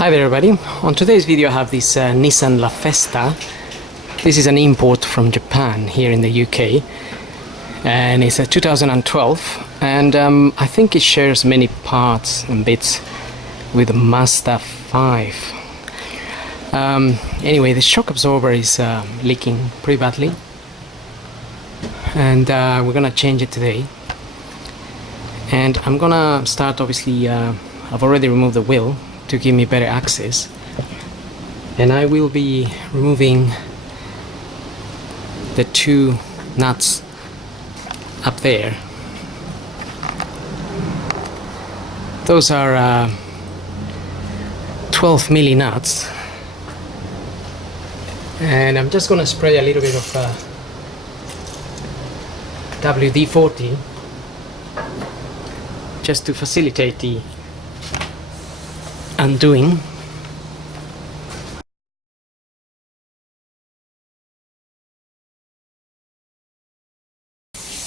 Hi there everybody, on today's video I have this Nissan Lafesta. This is an import from Japan here in the UK and it's a 2012 and I think it shares many parts and bits with the mazda5. Anyway, the shock absorber is leaking pretty badly and we're gonna change it today. And I'm gonna start, obviously, I've already removed the wheel to give me better access, and I will be removing the two nuts up there. Those are 12 milli nuts, and I'm just gonna spray a little bit of WD-40 just to facilitate the undoing.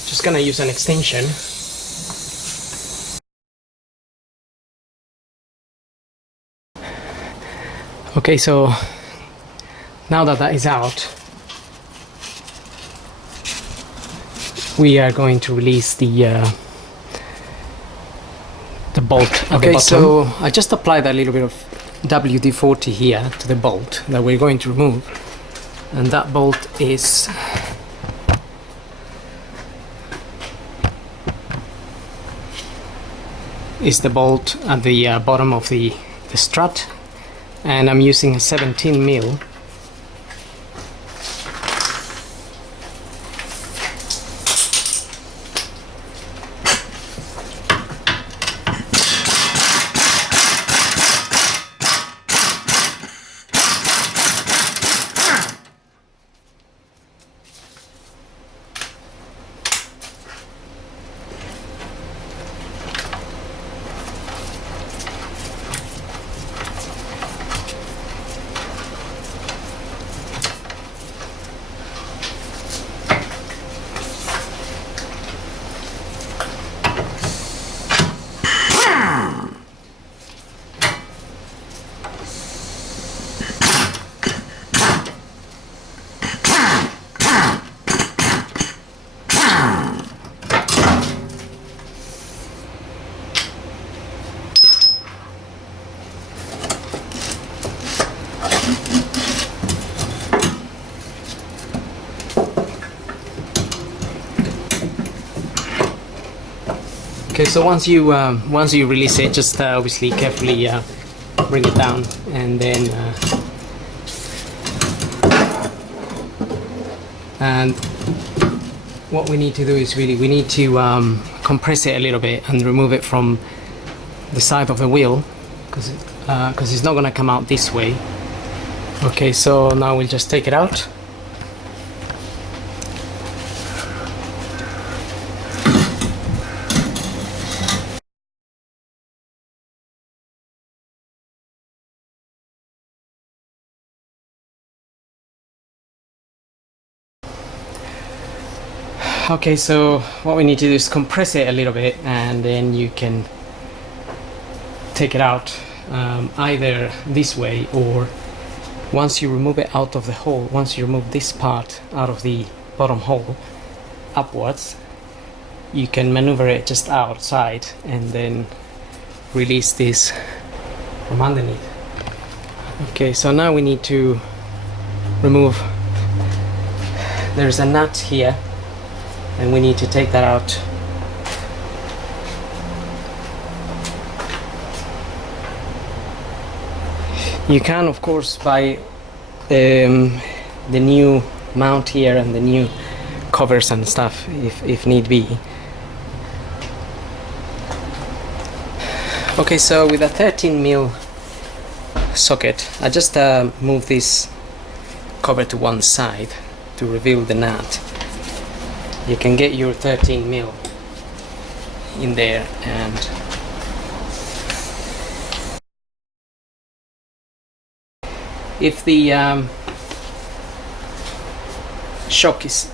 Just gonna use an extension. Okay, so now that that is out, we are going to release the bolt at the bottom. So I just applied a little bit of WD-40 here to the bolt that we're going to remove, and that bolt is the bolt at the bottom of the strut, and I'm using a 17 mil. Okay, so once you release it, just obviously carefully bring it down, and then and what we need to do is we need to compress it a little bit and remove it from the side of the wheel, because it's not going to come out this way. Okay, so now we'll just take it out. Okay, so what we need to do is compress it a little bit, and then you can take it out either this way, or once you remove it out of the hole, once you remove this part out of the bottom hole upwards, you can maneuver it just outside and then release this from underneath. Okay, so now we need to remove, there's a nut here, and we need to take that out. You can, of course, buy the new mount here and the new covers and stuff if need be. Okay, so with a 13 mil socket, I just move this cover to one side to reveal the nut. You can get your 13 mil in there, and if the shock is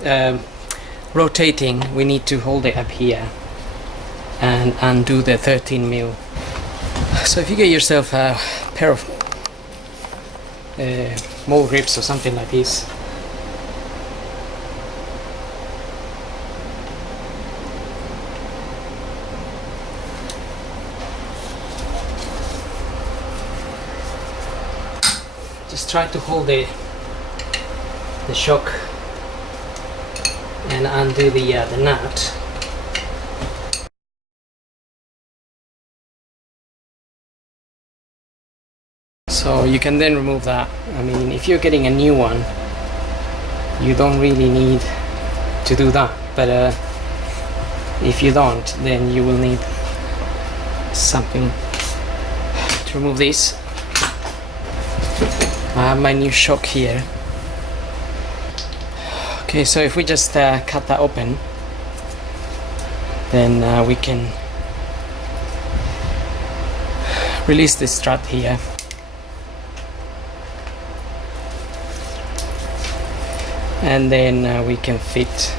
rotating, we need to hold it up here and undo the 13 mil. So if you get yourself a pair of more grips or something like this. Just try to hold the shock and undo the nut. So you can then remove that. I mean, if you're getting a new one, you don't really need to do that, but if you don't, then you will need something to remove this. I have my new shock here. Okay, so if we just cut that open, then we can release this strut here. And then we can fit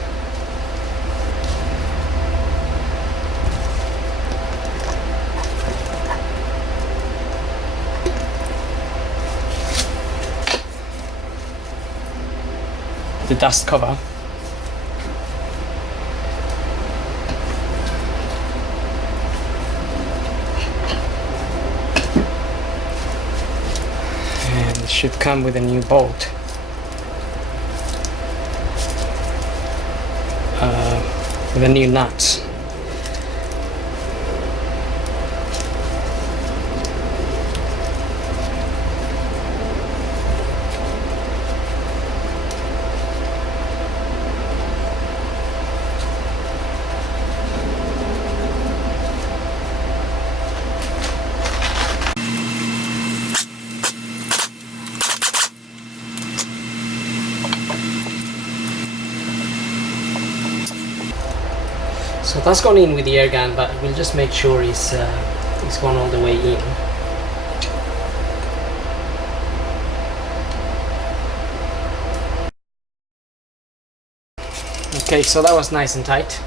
the dust cover. And it should come with a new bolt. With a new nut. So that's gone in with the air gun, but we'll just make sure it's gone all the way in. Okay, so that was nice and tight.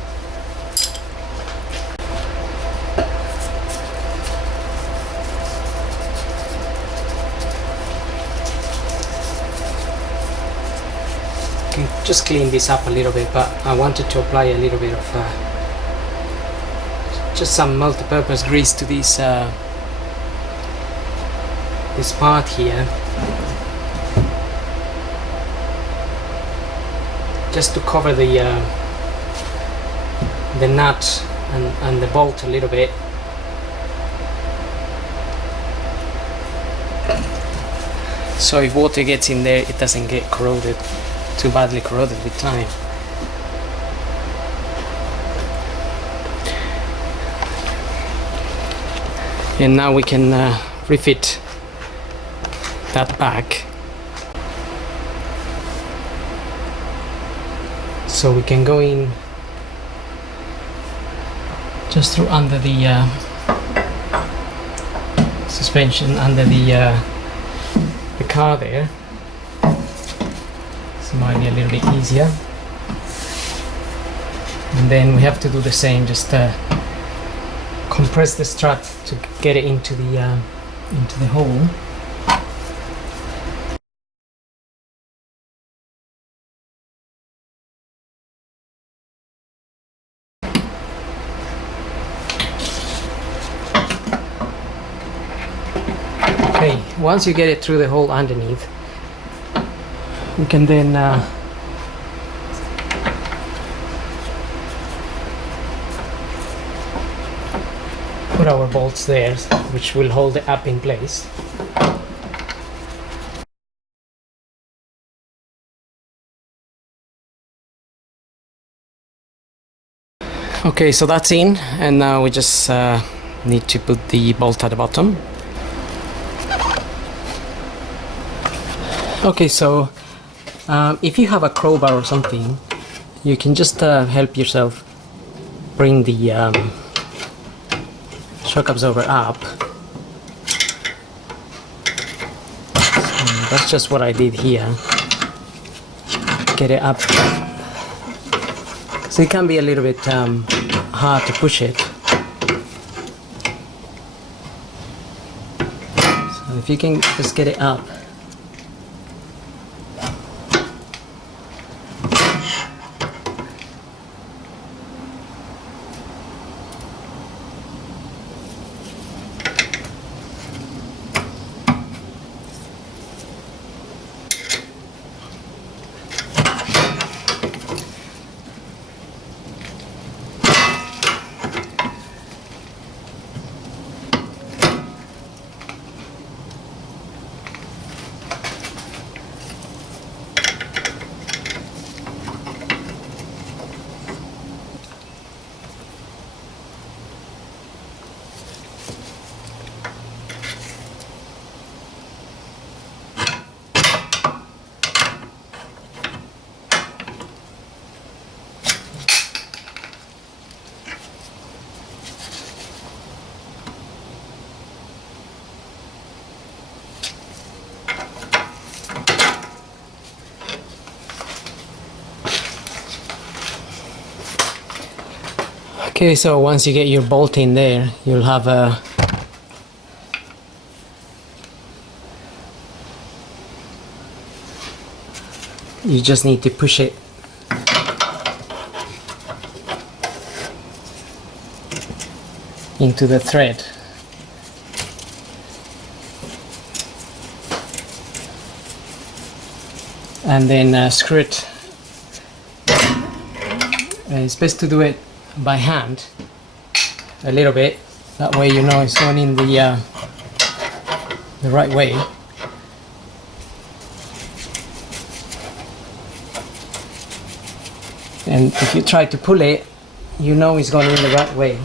Can just clean this up a little bit, but I wanted to apply a little bit of just some multi-purpose grease to this this part here, just to cover the nut and the bolt a little bit. So if water gets in there, it doesn't get corroded, too badly corroded with time. And now we can refit that back. So we can go in just through under the suspension, under the car there. So might be a little bit easier. And then we have to do the same, just compress the strut to get it into the hole. Okay, once you get it through the hole underneath, we can then put our bolts there, which will hold it up in place. Okay, so that's in, and now we just need to put the bolt at the bottom. Okay, so if you have a crowbar or something, you can just help yourself bring the shock absorber up. So that's just what I did here. Get it up. So it can be a little bit hard to push it. So if you can just get it up, Okay, so once you get your bolt in there, you'll have a you just need to push it into the thread. And then screw it. It's best to do it by hand a little bit, that way you know it's going in the right way. And if you try to pull it, you know it's going in the right way.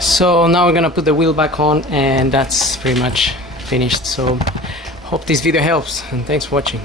So now we're gonna put the wheel back on, and that's pretty much finished. So hope this video helps, and thanks for watching.